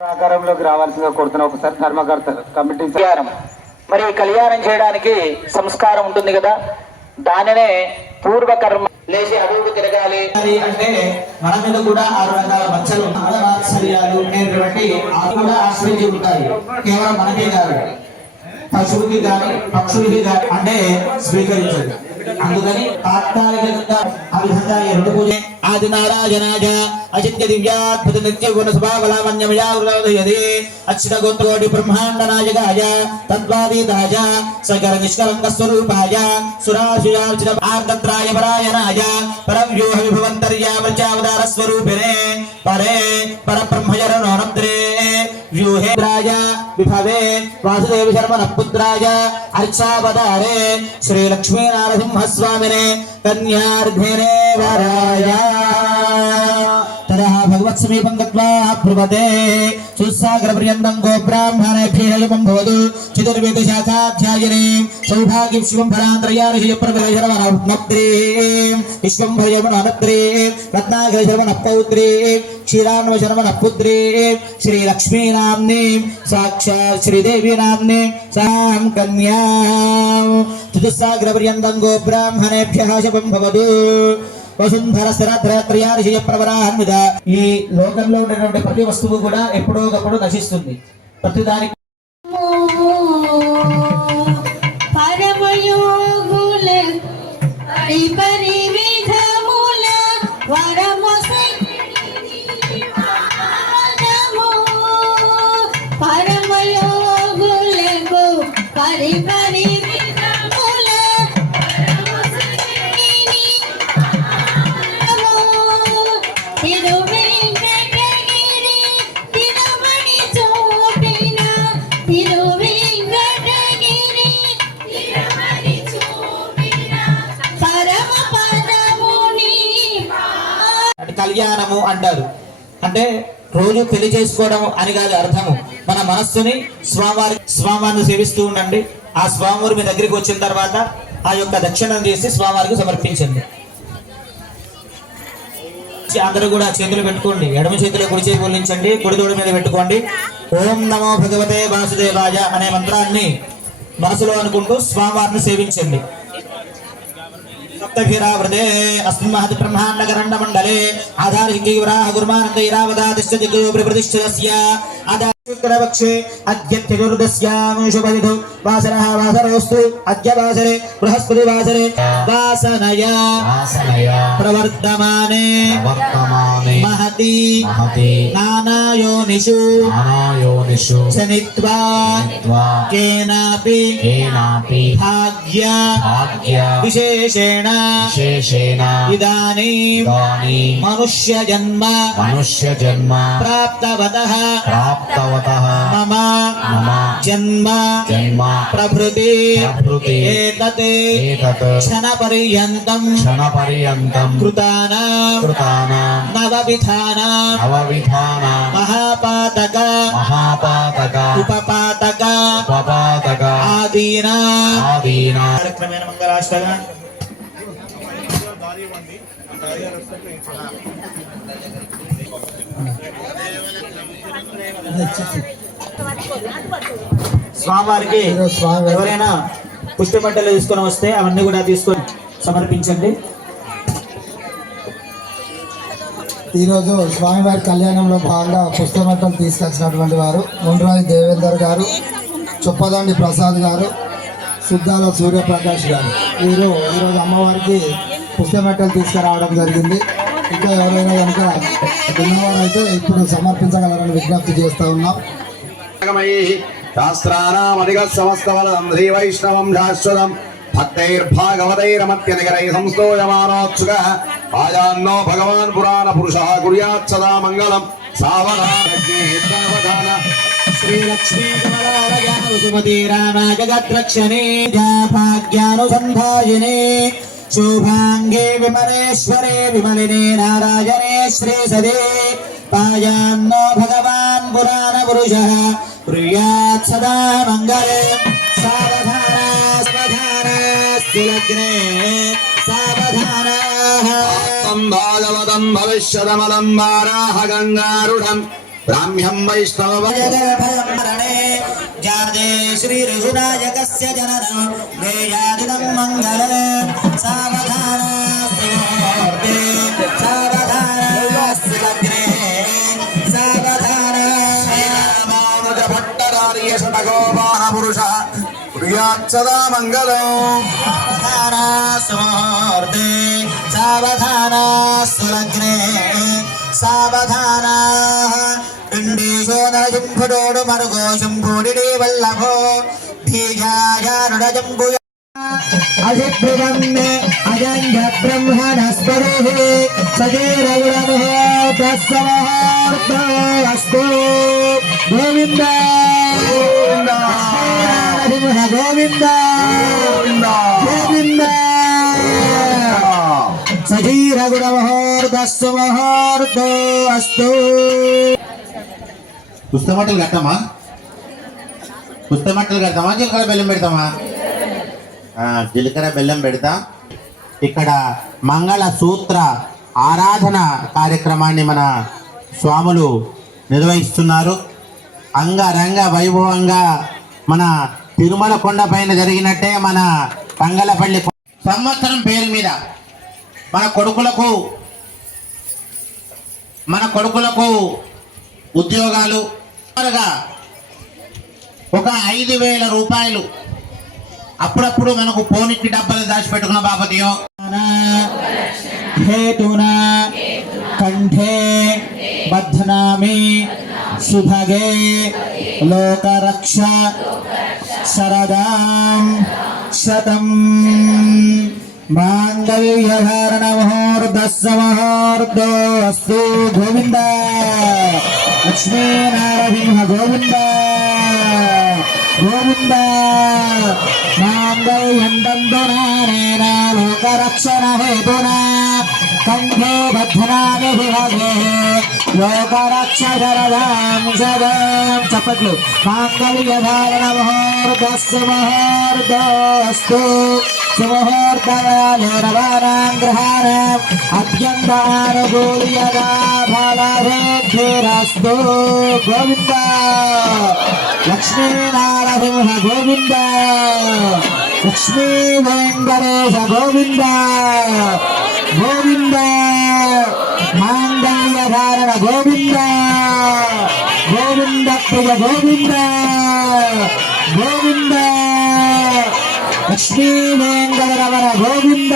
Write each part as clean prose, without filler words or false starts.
ఆకారంలోకి రావాల్సిందిగా కోరుతున్నా. ఒకసారి ధర్మకర్త కమిటీ మరి కళ్యాణం చేయడానికి సంస్కారం ఉంటుంది కదా, దానినే పూర్వకర్మ. లేచి అడుగు తిరగాలి అంటే మన మీద కూడా 6 రకాల మచ్చలు వాత్సల్యాలు అనేటువంటి కూడా ఆశ్రయించి ఉంటాయి. కేవలం మనకే కాదు, పశువుకి కానీ పక్షులకి కానీ అంటే స్వీకరించదు. అందుకని తాత్కాలికంగా ఆ విధంగా ఈ 2 పూజ ఆది నారాయణాయ అచిత్య దివ్యాద్భుత నిత్య గుణ స్వభావలావణ్యమయాది అచ్యుత గోత్రోడి బ్రహ్మాండ నాయకాయ తద్వాదీతాయ సకల నిష్కలంక స్వరూపాయ సురాశుయార్చిత ఆర్ద్రాయ పరాయణాయ పరవ్యూహ విభవంతర్యామర్చావతార స్వరూపిణే పరే పరబ్రహ్మయరణోనద్రే వ్యూహేంద్రాయ విభవే వాసుదేవ శర్మణ పుత్రాయ అర్చావతారే శ్రీ లక్ష్మీ నారసింహస్వామినే కన్యార్ఘ్యనే వరాయ తరహ భగవత్ సమీపం గత్వా బ్రువతే సుసాగర పర్యంతం గో బ్రాహ్మణేభ్యేయమం భవతు చతుర్వేద శాఖాధ్యాయనే సౌభాగ్యం శివం ఫలాంతర్యాని శరవణప్రే విశ్వం భయమనప్రే రత్నాగర శరవణ పౌత్రే క్షీరాన్వ శరవణ పుత్రే శ్రీ లక్ష్మీ నామ్ని సాక్షాత్ శ్రీదేవి నామ్ని సాం కన్యా చతుస్సాగర పర్యంతం గో బ్రాహ్మణేభ్యః శుభం భవతు వసుంధర స్థిరత్రయార్షయ ప్రవరాన్విత. ఈ లోకంలో ఉన్నటువంటి ప్రతి వస్తువు కూడా ఎప్పుడో ఒకప్పుడు నశిస్తుంది. ప్రతి దానికి కళ్యాణము అంటారు. అంటే రోజు పెళ్లి చేసుకోవడం అని కాదు అర్థము. మన మనస్సుని స్వామివారిని సేవిస్తూ ఉండండి. ఆ స్వామివారి మీ దగ్గరికి వచ్చిన తర్వాత ఆ యొక్క దక్షిణను చేసి స్వామివారికి సమర్పించండి. అందరూ కూడా చేతులు పెట్టుకోండి. ఎడమ చేతిలో కుడి చేతి పొల్లించండి, కుడి తోడు మీద పెట్టుకోండి. ఓం నమో భగవతే వాసుదేవాయ అనే మంత్రాన్ని మనసులో అనుకుంటూ స్వామివారిని సేవించండి. సప్తభిరావృతే అస్మిన్ మహత్ బ్రహ్మాండకరండ మండలే ఆధారహింగీవరాహ గురుమానంద ఇరావదాదిశ్చ దిగ్గురు ప్రతిష్ఠయస్య ఆధారక్షే అద్య చతుర్దశ్యాం శుభవిధౌ వాసనః వాసరోస్తు అద్య వాసరే బృహస్పతి వాసరే వాసనయా ప్రవర్తమానే మహతి నానాయోనిషు శనిత్వా కేనాపి భాగ్య విశేషేణ ఇదానీం మనుష్య జన్మ ప్రాప్తవతః మమ జన్మ ప్రభృతి ఏతత్ క్షణ పర్యంతం కృతానాం నవవిధానాం మహాపాతక ఉపపాతక ఆదీనా క్రమేణ మంగళాష్టగా స్వామివారికి ఎవరైనా పుష్పబట్టలు తీసుకొని వస్తే అవన్నీ కూడా తీసుకొని సమర్పించండి. ఈరోజు స్వామివారి కళ్యాణంలో భాగంగా పుష్పబట్టలు తీసుకొచ్చినటువంటి వారు ముండ్రాయి దేవేందర్ గారు, చొప్పదండి ప్రసాద్ గారు, సుద్దాల సూర్యప్రకాష్ గారు. వీరు ఈరోజు అమ్మవారికి పుష్పబట్టలు తీసుకురావడం జరిగింది. ఇంకా ఎవరైనా కనుక ఉన్నవారైతే ఇప్పుడు సమర్పించగలరని విజ్ఞప్తి చేస్తూ ఉన్నాం. శాస్త్రానామధిక సమస్తవలం శ్రీ వైష్ణవం శాశ్వతం భక్తైర్భాగవతైరమత్యనికరై సంస్తోయమానోత్సుక ఆయాన్నో భగవాన్ పురాణ పురుషः కుర్యాత్ సదా మంగళం. సావధాన శ్రీలక్ష్మీ కమలాలయానుసుమతి రామా జగద్రక్షణే భాగ్యానుసంధాయినే శోభాంగే విమలేశ్వరే విమలినే నారాయణే శ్రీసదే పాయాన్నో భగవాన్ పురాణ పురుషः కుర్యాత్ సదా మంగళే. సావధానస్వధానస్సులగ్నే సావధానః భాగవతం భవిష్యదమలం వారాహ గంగారుఢం ब्राह्म्यं वैष्णव जाते श्री ऋषुनायकस्य जननं वेयादिदं मङ्गल सावधान सावधान सावधान मानुज भट्टरार्य षटकोपान पुरुषः प्रियाच्चदा मङ्गलम् सावधान सुमुहूर्ते सावधान सुलग्ने सावधान इंडीशो नरजंभुडोडु मरुगो शंभुडिडे वल्लभो धीजायारुडजंभु अजिभ्रुवन्ने अजंज ब्रह्मणस्पतिः सजीरगुणमुः तस्समहार्तो अस्तु गोविन्द गोविन्द गोविन्द गोविन्द सजीरगुणमुहूर्तस्समहार्तो अस्तु పుస్తమట్టలు కడతామా జీలకర్ర బెల్లం పెడతామా జీలకర్ర బెల్లం పెడతాం. ఇక్కడ మంగళ సూత్ర ఆరాధన కార్యక్రమాన్ని మన స్వాములు నిర్వహిస్తున్నారు. అంగరంగ వైభవంగా మన తిరుమల కొండ పైన జరిగినట్టే మన తంగలపల్లి సంవత్సరం పేరు మీద మన కొడుకులకు ఉద్యోగాలు ఒక 5,000 రూపాయలు అప్పుడప్పుడు మనకు పోనికి డబ్బలు దాచిపెట్టుకున్న బాపతియో हेतुना कंठे बध्नामि सुभगे लोकरक्षा शरदां शतं मांगल्यधारणमुहूर्तस्समुहूर्तो अस्तु गोविन्द लक्ष्मीनारायण गोविन्द गोविन्द मांगल्यं दन्दनानेन लोकरक्षण हेतुना कंठे बध्नामि सुभगे लोकरक्षशरदां शतं चपट्लु मांगल्यधारणमुहूर्तस्समुहूर्तो अस्तु सुमुहूर्तकालेरवाणां ग्रहाणाम् अत्यन्तानुकूल्यता फलसिद्धिरस्तु गोविन्द लक्ष्मीनारायण गोविन्द लक्ष्मीवेङ्कटेश गोविन्द गोविन्द माङ्गल्यधारण गोविन्द गोविन्द प्रिय गोविन्द गोविन्द लक्ष्मी वेंकटरमण गोविंद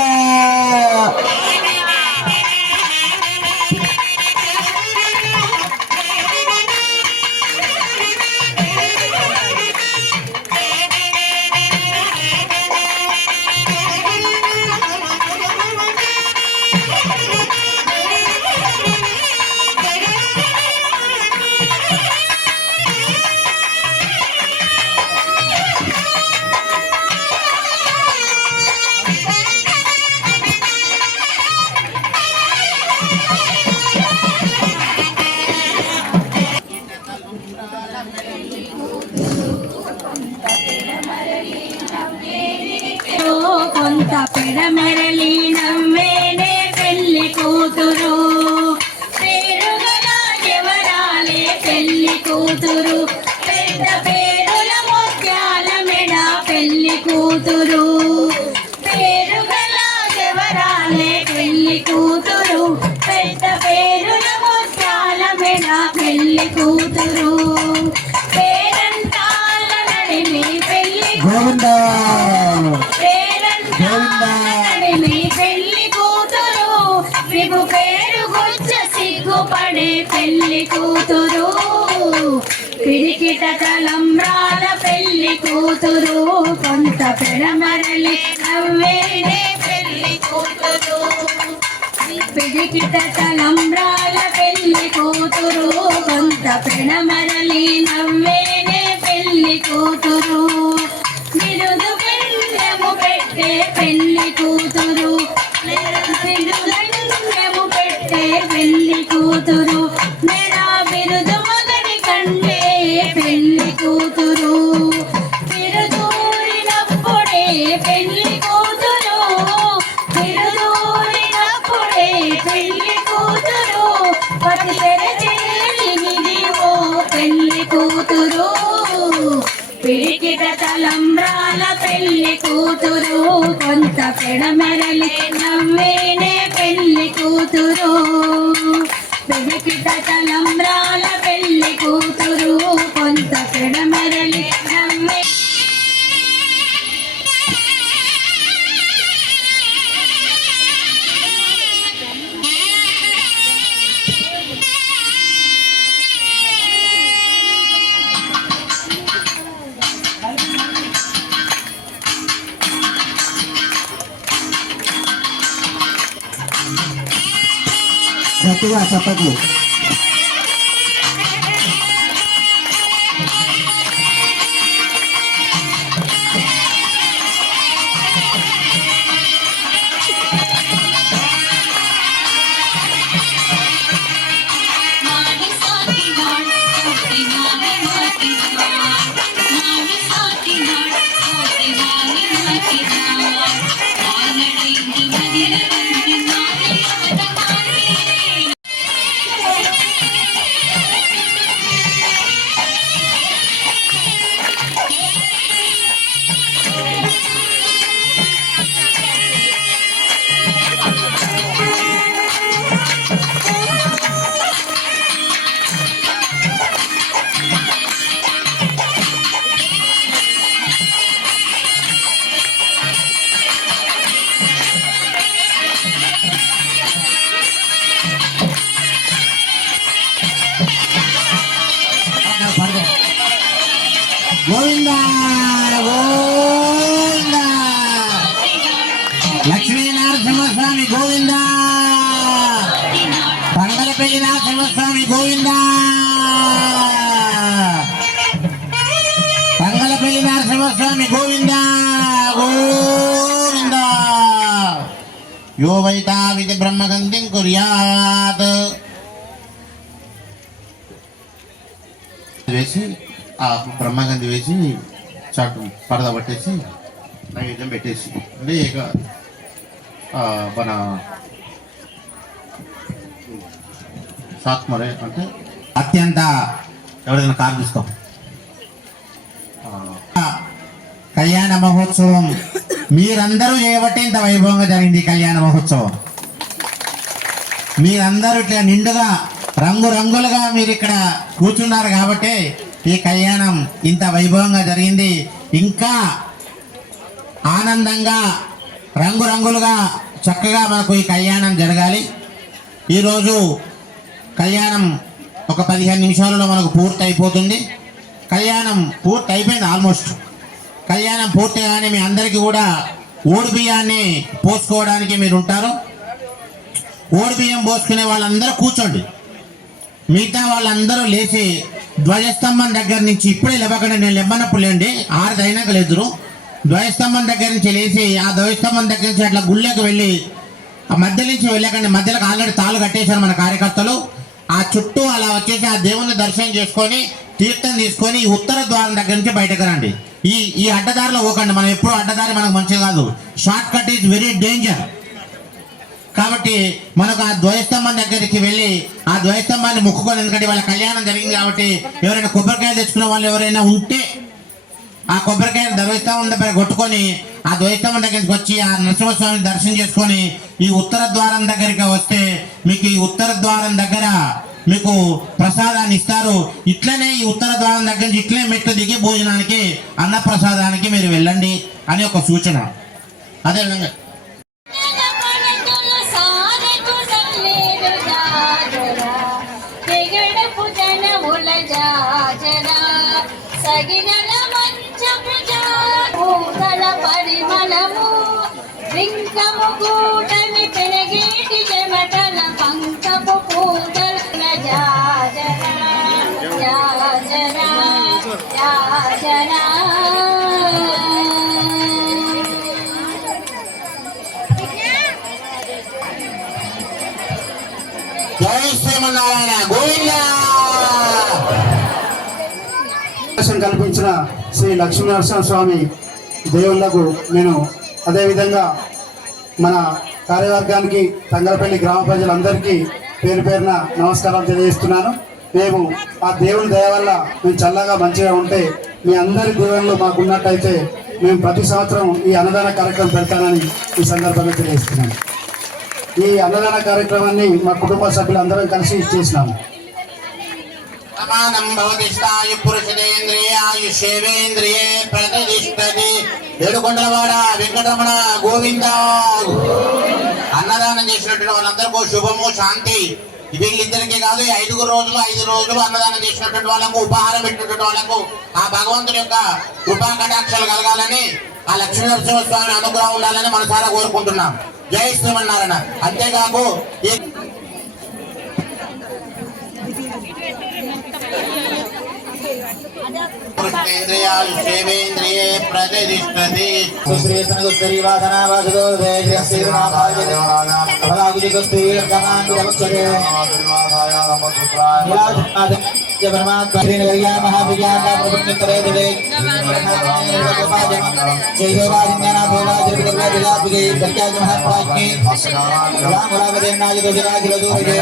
కొంత పెడమరలి నమ్మేనే పెళ్లి కూతురు పేరుగల ఎవరాలే పెళ్లి కూతురు పెద్ద పేరుల ముత్యాల మెడ పెళ్లి కూతురు పేరుగల ఎవరాలే పెళ్లి కూతురు పెద్ద పేరుల ముత్యాల మెడ పెళ్లి కూతురు పేరంటాల నడిమి పెళ్లి गोविंद పెళ్లి కూతురు విభు పేరు గుచ్చ సిగ్గుపడే పెళ్లి కూతురు పిడికిట తలంబ్రాల పెళ్లి కూతురు కొంత పెడమరలి నవ్వేనే పెళ్లి కూతురు పిడికిట తలంబ్రాల పెళ్లి కూతురు కొంత పెడమరలి నవ్వేనే పెళ్లి కూతురు నిరుదు పెళ్ళెము పెట్టే పెళ్లి కూతురు బిరుదెము పెట్టే పెళ్లి కూతురు మెడా బిరుదు మొదటి కంటే పెళ్లి కూతురు బిరుదూరినప్పుడే పెళ్లి కూతురు బిరుదూరినప్పుడే పెళ్లి కూతురు పతి తెరచేది ఓ కూతురు పిడికిట తలంబ్రాల పెళ్లి కూతురు కొంత పెడమెరలి నవ్వేనే పెళ్లి కూతురు పిడికిట తలంబ్రాల పెళ్లి కూతురు కొంత పెడమెరలి నవ్వే గట్టిగా చప్పట్లు. గోవిందా గోవిందా లక్ష్మీ నరసింహస్వామి గోవిందా పంగలపల్లి నరసింహస్వామి గోవిందా పంగలపల్లి నరసింహస్వామి గోవిందా గోవిందా యో వైతా విధి బ్రహ్మగంధిం కుర్యాత్ వేసి ఆ బ్రహ్మగంధి వేసి చాటు పరద పట్టేసి నైవేద్యం పెట్టేసి అంటే ఇక మన సాత్మరే అంటే అత్యంత ఎవరైనా కారు తీసుకో కళ్యాణ మహోత్సవం మీరందరూ చేయబట్టి ఇంత వైభవంగా జరిగింది ఈ కళ్యాణ మహోత్సవం. మీరందరూ ఇట్లా నిండుగా రంగురంగులుగా మీరు ఇక్కడ కూర్చున్నారు కాబట్టి ఈ కళ్యాణం ఇంత వైభవంగా జరిగింది. ఇంకా ఆనందంగా రంగురంగులుగా చక్కగా మనకు ఈ కళ్యాణం జరగాలి. ఈరోజు కళ్యాణం ఒక 15 నిమిషాలలో మనకు పూర్తి అయిపోతుంది. కళ్యాణం పూర్తి అయిపోయింది ఆల్మోస్ట్. కళ్యాణం పూర్తిగానే మీ అందరికీ కూడా ఓడి బియ్యాన్ని పోసుకోవడానికి మీరు ఉంటారు. ఓడి బియ్యం పోసుకునే వాళ్ళందరూ కూర్చోండి. మిగతా వాళ్ళందరూ లేచి ధ్వజస్తంభం దగ్గర నుంచి ఇప్పుడే లేవకుండా నేను లేవనప్పుడు లేండి 6 అయినాక లేదురు. ధ్వజస్తంభం దగ్గర నుంచి లేచి ఆ ధ్వజస్తంభం దగ్గర నుంచి అట్లా గుళ్ళకి వెళ్ళి ఆ మధ్య నుంచి వెళ్ళకండి. మధ్యలోకి ఆల్రెడీ తాళ్ళు కట్టేశారు మన కార్యకర్తలు. ఆ చుట్టూ అలా వచ్చేసి ఆ దేవుని దర్శనం చేసుకొని తీర్థం తీసుకొని ఈ ఉత్తర ద్వారం దగ్గర నుంచి బయటకు రండి. ఈ అడ్డదారిలో పోకండి. మనం ఎప్పుడు అడ్డదారి మనకు మంచిది కాదు. Short cut is very danger. కాబట్టి మనకు ఆ ధ్వజస్తంభం దగ్గరికి వెళ్ళి ఆ ధ్వజస్తంభాన్ని మొక్కుకొని, ఎందుకంటే వాళ్ళ కళ్యాణం జరిగింది కాబట్టి ఎవరైనా కొబ్బరికాయ తెచ్చుకున్న వాళ్ళు ఎవరైనా ఉంటే ఆ కొబ్బరికాయను ధ్వజస్తంభం దగ్గర కొట్టుకొని ఆ ధ్వజస్తంభం దగ్గరికి వచ్చి ఆ నరసింహస్వామిని దర్శనం చేసుకొని ఈ ఉత్తర ద్వారం దగ్గరికి వస్తే మీకు ఈ ఉత్తర ద్వారం దగ్గర మీకు ప్రసాదాన్ని ఇస్తారు. ఇట్లనే ఈ ఉత్తర ద్వారం దగ్గర నుంచి ఇట్లనే మెట్లు దిగి భోజనానికి అన్న ప్రసాదానికి మీరు వెళ్ళండి అని ఒక సూచన. అదేవిధంగా పరిమళము రింకము కూటమి పెనగేటి చెమటల పంకపు పూటల జాజరా జాజరా జాజరా జై శ్రీమన్నారాయణ గోవిందా. కల్పించిన శ్రీ లక్ష్మీనరసింహస్వామి దేవుళ్లకు నేను అదేవిధంగా మన కార్యవర్గానికి తంగలపల్లి గ్రామ ప్రజలందరికీ పేరు పేరున నమస్కారాలు తెలియజేస్తున్నాను. మేము ఆ దేవుని దయ వల్ల మేము చల్లగా మంచిగా ఉంటే మీ అందరి దీవెనలు మాకు ఉన్నట్టయితే మేము ప్రతి సంవత్సరం ఈ అన్నదాన కార్యక్రమం పెడతానని ఈ సందర్భంగా తెలియజేస్తున్నాను. ఈ అన్నదాన కార్యక్రమాన్ని మా కుటుంబ సభ్యులందరం కలిసి చేసినాము. సమానం భవతి స్థాయు పురుషేంద్రియ ఆయుష్యేంద్రియే ప్రతిష్టతి. ఏడుకొండలవాడ వెంకటరమణ గోవింద. అన్నదానం చేసినటువంటి వాళ్ళందరికీ శుభము శాంతి. వీళ్ళిద్దరికీ కాదు, 5 రోజులు అన్నదానం చేసినటువంటి వాళ్ళకు, ఉపహారం పెట్టినటువంటి వాళ్ళకు ఆ భగవంతుడి యొక్క కృపా కటాక్షాలు కలగాలని, ఆ లక్ష్మీనరసింహ స్వామి అనుగ్రహం ఉండాలని మనసారా కోరుకుంటున్నాం. జై శ్రీమన్నారాయణ. అంతేకాకు ఈ పురుషేంద్రియాయుష్యేంద్రియే ప్రతిష్టతి. శ్రీ సనగుస్తరి వాసన వాసుదో దేవ శ్రీ నామాయ భలాగుజితో శ్రీ కమాంగురవచ్చరే పరమాత్మ శ్రీ నగరియా మహావిజ్ఞాన ప్రపంచరే దేవే జయదేవాదిన్యాన భోగా త్రిపుర విలాపిగే సత్యాజ మహాత్మాజ్ఞే రామరామదేవనాయ దోజరాజిల దూరగే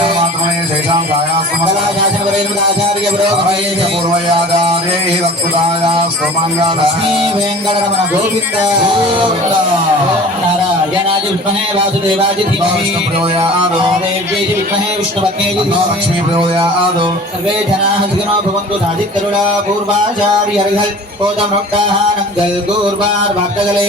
కళా శాసన వరేణుదాచార్య బ్రహ్మయే పూర్వయాదారే రక్తుదాయ స్తోమంగళ శ్రీ వెంకటరమణ గోవింద నారాయణాయ విద్మహే వాసుదేవాయ ధీమహి దేవ్యై విద్మహే విష్ణుపత్న్యై ధీమహి లక్ష్మీ ప్రచోదయాత్. सर्वे जनाः सुखिनो भवन्तु साधिकरुणा पूर्वाचार्य हरिहर कोदमोक्ताः नङ्गल गौर्वार वाक्यगले